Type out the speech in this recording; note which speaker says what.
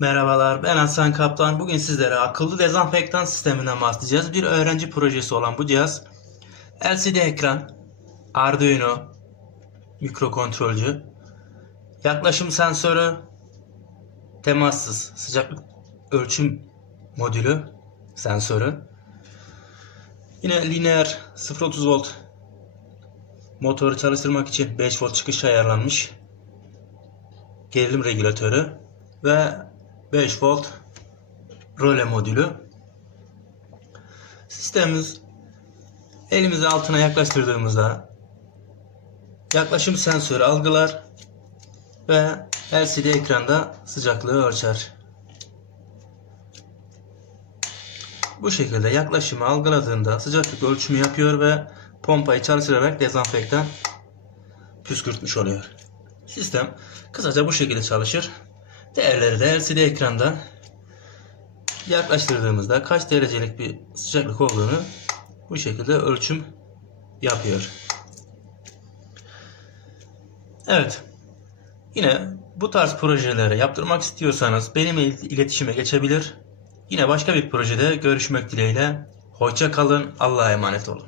Speaker 1: Merhabalar, ben Hasan Kaplan. Bugün sizlere akıllı dezenfektan sisteminden bahsedeceğiz. Bir öğrenci projesi olan bu cihaz LCD ekran, Arduino, mikrokontrolcü, yaklaşım sensörü, temassız sıcaklık ölçüm modülü, sensörü, yine lineer 0.30 volt motoru çalıştırmak için 5 volt çıkış ayarlanmış gerilim regülatörü ve 5 volt röle modülü. Sistemimiz elimizi altına yaklaştırdığımızda yaklaşım sensörü algılar ve LCD ekranda sıcaklığı ölçer. Bu şekilde yaklaşımı algıladığında sıcaklık ölçümü yapıyor ve pompayı çalıştırarak dezenfektan püskürtmüş oluyor. Sistem kısaca bu şekilde çalışır. Değerleri de LCD ekranda yaklaştırdığımızda kaç derecelik bir sıcaklık olduğunu bu şekilde ölçüm yapıyor. Evet. Yine bu tarz projeleri yaptırmak istiyorsanız benimle iletişime geçebilir. Yine başka bir projede görüşmek dileğiyle. Hoşça kalın. Allah'a emanet olun.